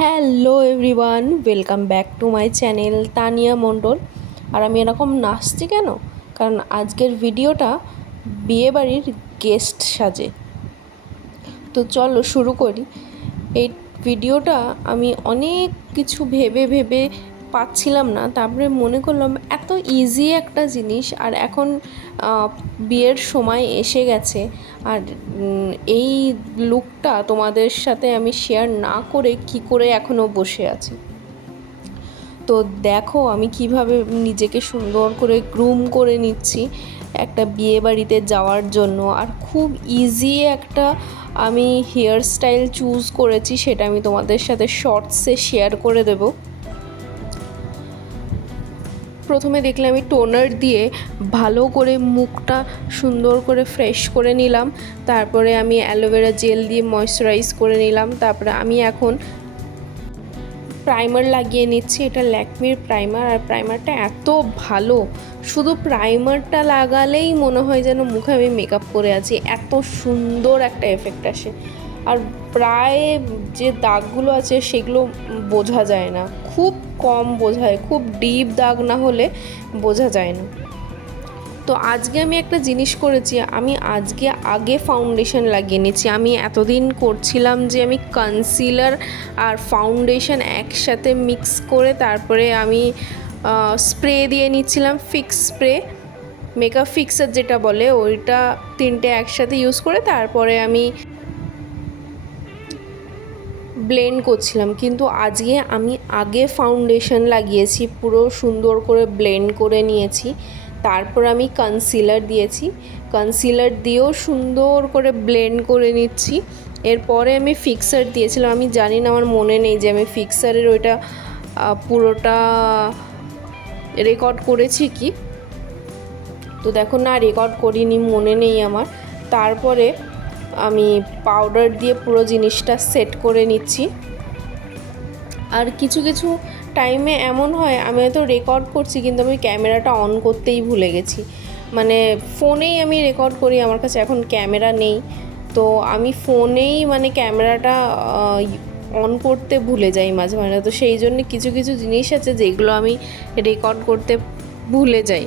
Hello everyone, welcome back to my channel Tania Mondal. আর আমি এরকম নাচছি কেন? কারণ আজকের ভিডিওটা বিয়েবাড়ির গেস্ট সাজে। তো চলো শুরু করি। এই ভিডিওটা আমি অনেক কিছু ভেবে পাচ্ছিলাম না, তারপরে মনে করলাম এত ইজি একটা জিনিস, আর এখন বিয়ের সময় এসে গেছে, আর এই লুকটা তোমাদের সাথে আমি শেয়ার না করে কি করে এখনও বসে আছি। তো দেখো আমি কিভাবে নিজেকে সুন্দর করে গ্রুম করে নিচ্ছি একটা বিয়ে বাড়িতে যাওয়ার জন্য। আর খুব ইজি একটা আমি হেয়ার স্টাইল চুজ করেছি, সেটা আমি তোমাদের সাথে শর্টসে শেয়ার করে দেব। প্রথমে দেখলে আমি টোনার দিয়ে ভালো করে মুখটা সুন্দর করে ফ্রেশ করে নিলাম, তারপরে আমি অ্যালোভেরা জেল দিয়ে ময়শ্চারাইজ করে নিলাম। তারপরে আমি এখন প্রাইমার লাগিয়ে নিচ্ছি। এটা ল্যাকমির প্রাইমার, আর প্রাইমারটা এত ভালো, শুধু প্রাইমারটা লাগালেই মনে হয় যেন মুখে আমি মেকআপ করে আছি, এত সুন্দর একটা এফেক্ট আসে। আর প্রায় যে দাগগুলো আছে সেগুলো বোঝা যায় না, খুব কম বোঝায়, খুব ডিপ দাগ না হলে বোঝা যায় না। তো আজকে আমি একটা জিনিস করেছি, আমি আজকে আগে ফাউন্ডেশন লাগিয়ে নিচ্ছি। আমি এতদিন করছিলাম যে আমি কনসিলার আর ফাউন্ডেশন একসাথে মিক্স করে তারপরে আমি স্প্রে দিয়ে নিচ্ছিলাম, ফিক্স স্প্রে, মেকআপ ফিক্সার যেটা বলে, ওইটা তিনটে একসাথে ইউজ করে তারপরে আমি ব্লেন্ড করছিলাম। কিন্তু আজকে আমি আগে ফাউন্ডেশন লাগিয়েছি, পুরো সুন্দর করে ব্লেন্ড করে নিয়েছি, তারপর আমি কনসিলার দিয়েছি, কনসিলার দিয়েও সুন্দর করে ব্লেন্ড করে নিচ্ছি। এরপরে আমি ফিক্সার দিয়েছিলাম, আমি জানি না, আমার মনে নেই যে আমি ফিক্সারের ওইটা পুরোটা রেকর্ড করেছি কি। তো দেখো না, রেকর্ড করিনি, মনে নেই আমার। তারপরে আমি পাউডার দিয়ে পুরো জিনিসটা সেট করে নিচ্ছি। আর কিছু কিছু টাইমে এমন হয় আমি হয়তো রেকর্ড করছি কিন্তু আমি ক্যামেরাটা অন করতেই ভুলে গেছি, মানে ফোনেই আমি রেকর্ড করি, আমার কাছে এখন ক্যামেরা নেই, তো আমি ফোনেই মানে ক্যামেরাটা অন করতে ভুলে যাই মাঝে মাঝে। তো সেই জন্য কিছু কিছু জিনিস আছে যেগুলো আমি রেকর্ড করতে ভুলে যাই।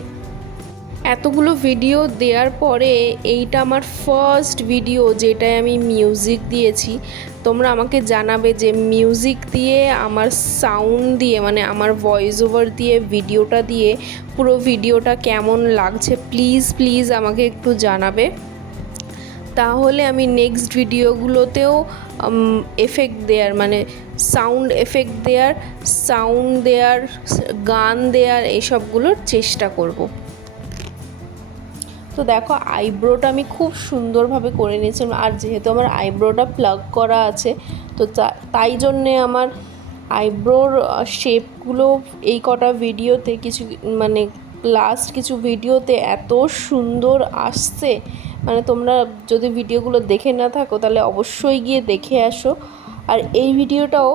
এতগুলো ভিডিও দেওয়ার পরে এইটা আমার ফার্স্ট ভিডিও যেটায় আমি মিউজিক দিয়েছি। তোমরা আমাকে জানাবে যে মিউজিক দিয়ে আমার সাউন্ড দিয়ে, মানে আমার ভয়েস ওভার দিয়ে ভিডিওটা দিয়ে পুরো ভিডিওটা কেমন লাগছে। প্লিজ প্লিজ আমাকে একটু জানাবে, তাহলে আমি নেক্সট ভিডিওগুলোতেও এফেক্ট দেওয়ার, মানে সাউন্ড এফেক্ট দেওয়ার, সাউন্ড দেওয়ার, গান দেওয়ার, এসবগুলোর চেষ্টা করব। তো দেখো আইব্রোটা আমি খুব সুন্দরভাবে করে নিয়েছিলাম, আর যেহেতু আমার আইব্রোটা প্লাগ করা আছে তো তাই জন্যে আমার আইব্রোর শেপগুলো এই কটা ভিডিওতে কিছু, মানে লাস্ট কিছু ভিডিওতে এত সুন্দর আসছে, মানে তোমরা যদি ভিডিওগুলো দেখে না থাকো তাহলে অবশ্যই গিয়ে দেখে আসো। আর এই ভিডিওটাও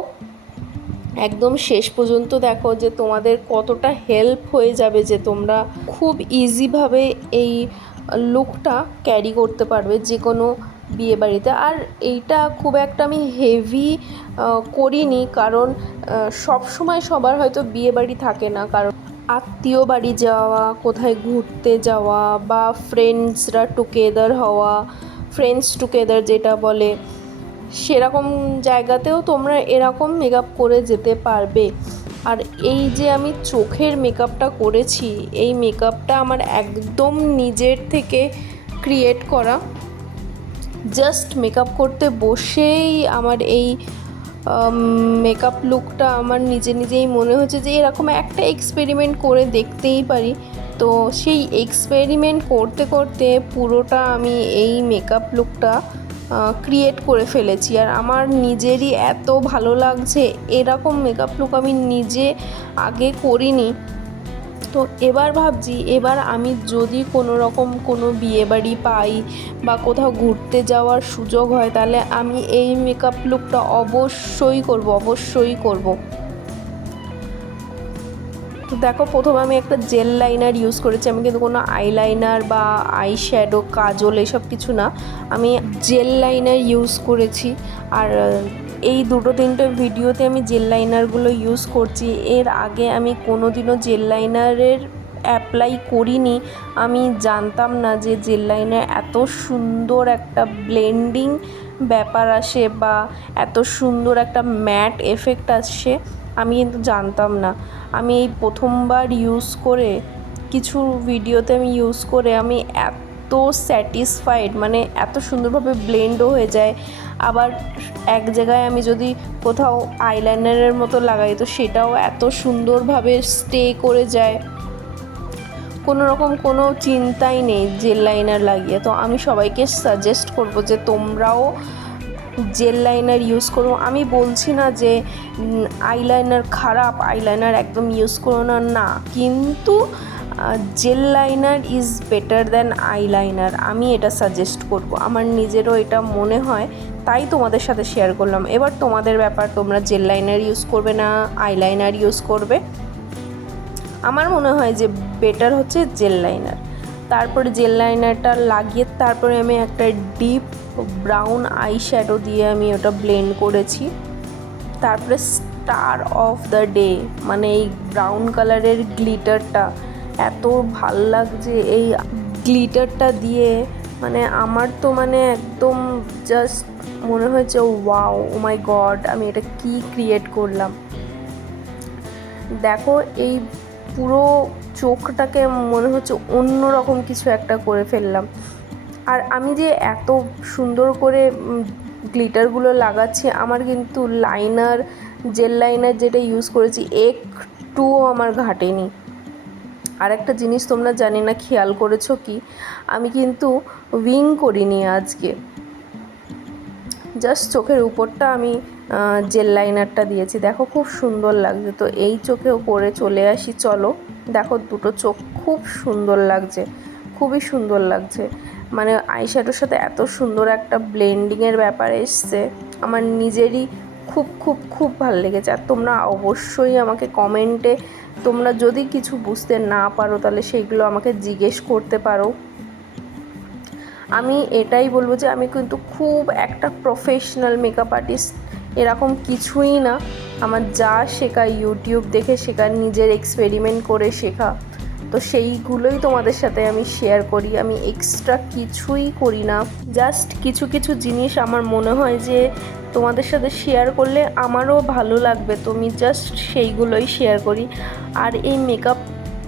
একদম শেষ পর্যন্ত দেখো, যে তোমাদের কতটা হেল্প হয়ে যাবে, যে তোমরা খুব ইজিভাবে এই লুকটা ক্যারি করতে পারবে যে কোনো বিয়েবাড়িতে। আর এইটা খুব একটা আমি হেভি করিনি, কারণ সব সময় সবার হয়তো বিয়েবাড়ি থাকে না, কারণ আত্মীয় বাড়ি যাওয়া, কোথায় ঘুরতে যাওয়া, বা ফ্রেন্ডসরা টুগেদার হওয়া, ফ্রেন্ডস টুগেদার যেটা বলে, সেরকম জায়গাতেও তোমরা এরকম মেকআপ করে যেতে পারবে। আর এই যে আমি চোখের মেকআপটা করেছি, এই মেকআপটা আমার একদম নিজের থেকে ক্রিয়েট করা। জাস্ট মেকআপ করতে বসেই আমার এই মেকআপ লুকটা আমার নিজেই মনে হচ্ছে যে এরকম একটা এক্সপেরিমেন্ট করে দেখতেই পারি। তো সেই এক্সপেরিমেন্ট করতে করতে পুরোটা আমি এই মেকআপ লুকটা ক্রিয়েট করে ফেলেছি, আর আমার নিজেরই এত ভালো লাগছে। এরকম মেকআপ লুক আমি নিজে আগে করিনি। তো এবার ভাবছি, এবার আমি যদি কোনো রকম কোনো বিয়েবাড়ি পাই বা কোথাও ঘুরতে যাওয়ার সুযোগ হয়, তাহলে আমি এই মেকআপ লুকটা অবশ্যই করব। তো দেখো প্রথমে আমি একটা জেল লাইনার ইউজ করেছি, আমি কিন্তু কোনো আইলাইনার বা আই শ্যাডো, কাজল এসব কিছু না, আমি জেল লাইনার ইউজ করেছি। আর এই 2-3টে ভিডিওতে আমি জেল লাইনারগুলো ইউজ করছি। এর আগে আমি কোনো দিনও জেল লাইনারের অ্যাপ্লাই করিনি। আমি জানতাম না যে জেল লাইনার এত সুন্দর একটা ব্লেন্ডিং ব্যাপার আসে বা এত সুন্দর একটা ম্যাট এফেক্ট আসে, আমি কিন্তু জানতাম না। আমি এই প্রথমবার ইউজ করে, কিছু ভিডিওতে আমি ইউজ করে আমি এত স্যাটিসফাইড, মানে এত সুন্দরভাবে ব্লেন্ডও হয়ে যায়। আবার এক জায়গায় আমি যদি কোথাও আইলাইনারের মতো লাগাই তো সেটাও এত সুন্দরভাবে স্টে করে যায়, কোনো রকম কোনো চিন্তাই নেই জেল লাইনার লাগিয়ে। তো আমি সবাইকে সাজেস্ট করব যে তোমরাও জেল লাইনার ইউজ করো। আমি বলছি না যে আইলাইনার খারাপ, আইলাইনার একদম ইউজ করো না, না, কিন্তু gel liner is better than eyeliner, আমি এটা সাজেস্ট করব। আমার নিজেরও এটা মনে হয়, তাই তোমাদের সাথে শেয়ার করলাম। এবার তোমাদের ব্যাপার, তোমরা জেল লাইনার ইউজ করবে না আইলাইনার ইউজ করবে। আমার মনে হয় যে বেটার হচ্ছে জেল লাইনার। তারপরে জেল লাইনারটা লাগিয়ে তারপরে আমি একটা ডিপ ব্রাউন আই শ্যাডো দিয়ে আমি ওটা ব্লেন্ড করেছি। তারপরে স্টার অফ দ্য ডে, মানে এই ব্রাউন কালারের গ্লিটারটা এত ভাল লাগছে, এই গ্লিটারটা দিয়ে মানে আমার তো মানে একদম জাস্ট মনে হয়েছে ওয়াও, ও মাই গড, আমি এটা কি ক্রিয়েট করলাম। দেখো এই পুরো চোখটাকে মনে হচ্ছে অন্য রকম কিছু একটা করে ফেললাম। আর আমি যে এত সুন্দর করে গ্লিটারগুলো লাগাচ্ছি, আমার কিন্তু লাইনার, জেল লাইনার যেটা ইউজ করেছি একটুও আমার ঘাটেনি। আর একটা জিনিস তোমরা জানি না খেয়াল করেছো কি, আমি কিন্তু উইং করিনি আজকে, জাস্ট চোখের উপরটা আমি জেল লাইনারটা দিয়েছি। দেখো খুব সুন্দর লাগছে। তো এই চোখেও করে চলে আসি, চলো। দেখো দুটো চোখ খুব সুন্দর লাগছে, খুবই সুন্দর লাগছে। মানে আইশ্যাডোর সাথে এত সুন্দর একটা ব্লেন্ডিংয়ের ব্যাপার এসছে, আমার নিজেরই খুব খুব খুব ভালো লেগেছে। আর তোমরা অবশ্যই আমাকে কমেন্টে, তোমরা যদি কিছু বুঝতে না পারো তাহলে সেগুলো আমাকে জিজ্ঞেস করতে পারো। আমি এটাই বলবো যে আমি কিন্তু খুব একটা প্রফেশনাল মেকআপ আর্টিস্ট এরকম কিছুই না। আমার যা শেখা ইউটিউব দেখে শেখা, নিজের এক্সপেরিমেন্ট করে শেখা, তো সেইগুলোই তোমাদের সাথে আমি শেয়ার করি। আমি এক্সট্রা কিছুই করি না। জাস্ট কিছু কিছু জিনিস আমার মনে হয় যে তোমাদের সাথে শেয়ার করলে আমারও ভালো লাগবে, তো আমি জাস্ট সেইগুলোই শেয়ার করি। আর এই মেকআপ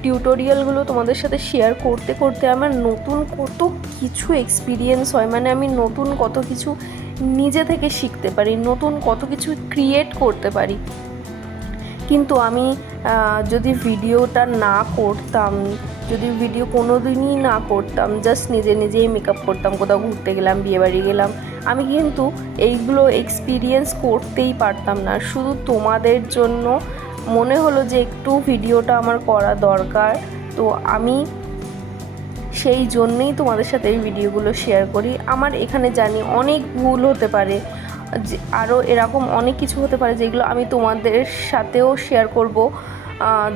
টিউটোরিয়ালগুলো তোমাদের সাথে শেয়ার করতে করতে আমার নতুন কত কিছু এক্সপিরিয়েন্স হয়, মানে আমি নতুন কত কিছু নিজে থেকে শিখতে পারি, নতুন কত কিছু ক্রিয়েট করতে পারি। কিন্তু আমি যদি ভিডিওটা না করতাম, যদি ভিডিও কোনো দিনই না করতাম, জাস্ট নিজেই মেকআপ করতাম, কোথাও ঘুরতে গেলাম, বিয়েবাড়ি গেলাম, আমি কিন্তু এইগুলো এক্সপিরিয়েন্স করতেই পারতাম না। শুধু তোমাদের জন্য মনে হলো যে একটু ভিডিওটা আমার করা দরকার, তো আমি সেই জন্যেই তোমাদের সাথে এই ভিডিওগুলো শেয়ার করি। আমার এখানে জানি অনেক ভুল হতে পারে, যে আরও এরকম অনেক কিছু হতে পারে যেগুলো আমি তোমাদের সাথেও শেয়ার করব,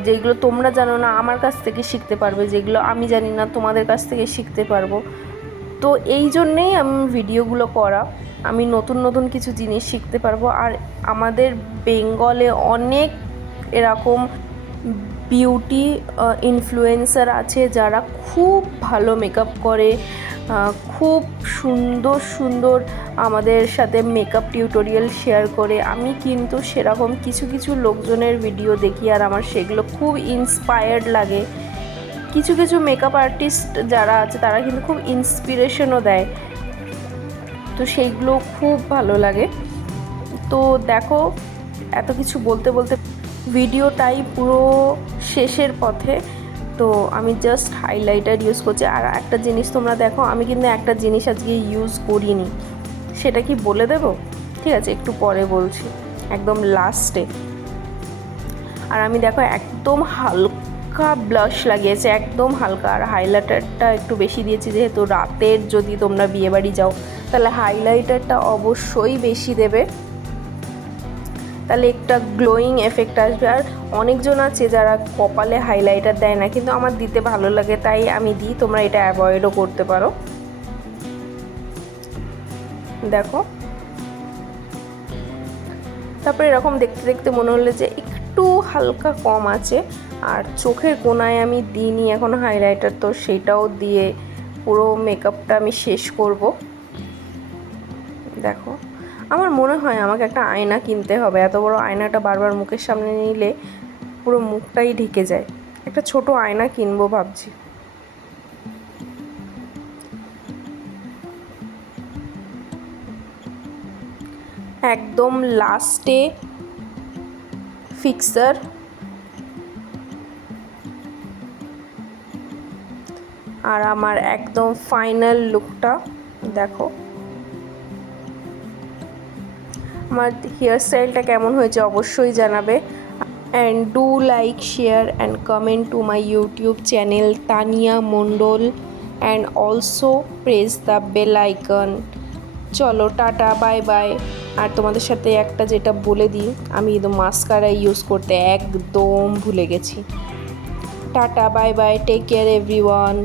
যেগুলো তোমরা জানো না আমার কাছ থেকে শিখতে পারবে, যেগুলো আমি জানি না তোমাদের কাছ থেকে শিখতে পারবো। তো এই জন্যেই আমি ভিডিওগুলো করা, আমি নতুন নতুন কিছু জিনিস শিখতে পারবো। আর আমাদের বেঙ্গলে অনেক এরকম বিউটি ইনফ্লুয়েন্সার আছে যারা খুব ভালো মেকআপ করে, খুব সুন্দর সুন্দর আমাদের সাথে মেকআপ টিউটোরিয়াল শেয়ার করে। আমি কিন্তু সেরকম কিছু কিছু লোকজনের ভিডিও দেখি আর আমার সেগুলো খুব ইন্সপায়ার্ড লাগে। কিছু কিছু মেকআপ আর্টিস্ট যারা আছে তারা কিন্তু খুব ইন্সপিরেশনও দেয়, তো সেইগুলো খুব ভালো লাগে। তো দেখো এত কিছু বলতে বলতে ভিডিওটাই পুরো শেষের পথে। তো আমি জাস্ট হাইলাইটার ইউজ করছি। আর একটা জিনিস তোমরা দেখো, আমি কিন্তু একটা জিনিস আজকে ইউজ করিনি, সেটা কি বলে দেব? ঠিক আছে, একটু পরে বলছি, একদম লাস্টে। আর আমি দেখো একদম হালকা ব্লাশ লাগিয়েছে, একদম হালকা। আর হাইলাইটারটা একটু বেশি দিয়েছি, যেহেতু রাতের যদি তোমরা বিয়েবাড়ি যাও তাহলে হাইলাইটারটা অবশ্যই বেশি দেবে, তাহলে একটা গ্লোয়িং এফেক্ট আসবে। আর অনেকজন আছে যারা কপালে হাইলাইটার দেয় না, কিন্তু আমার দিতে ভালো লাগে তাই আমি দিই, তোমরা এটা অ্যাভয়েডও করতে পারো। দেখো তারপরে এরকম দেখতে দেখতে মনে হলো যে একটু হালকা কম আছে। আর চোখের কোণায় আমি দিইনি এখন হাইলাইটার, তো সেটাও দিয়ে পুরো মেকআপটা আমি শেষ করব। দেখো, আমার মনে হয় আমাকে একটা আয়না কিনতে হবে, এত বড় আয়নাটা বারবার মুখের সামনে নিলে পুরো মুখটাই ঢেকে যায়। একটা ছোট আয়না কিনবো ভাবছি। একদম লাস্টে ফিক্সার, আর আমার একদম ফাইনাল লুকটা দেখো। আমার হেয়ার স্টাইলটা কেমন হয়েছে অবশ্যই জানাবে। And do like, share and comment to my YouTube channel Tania Mondal, and also press the bell icon. চলো টাটা, বাই বাই। আর তোমাদের সাথে একটা যেটা বলে দিই, আমি কিন্তু মাস্কারা ইউজ করতে একদম ভুলে গেছি। টাটা, bye bye, take care everyone.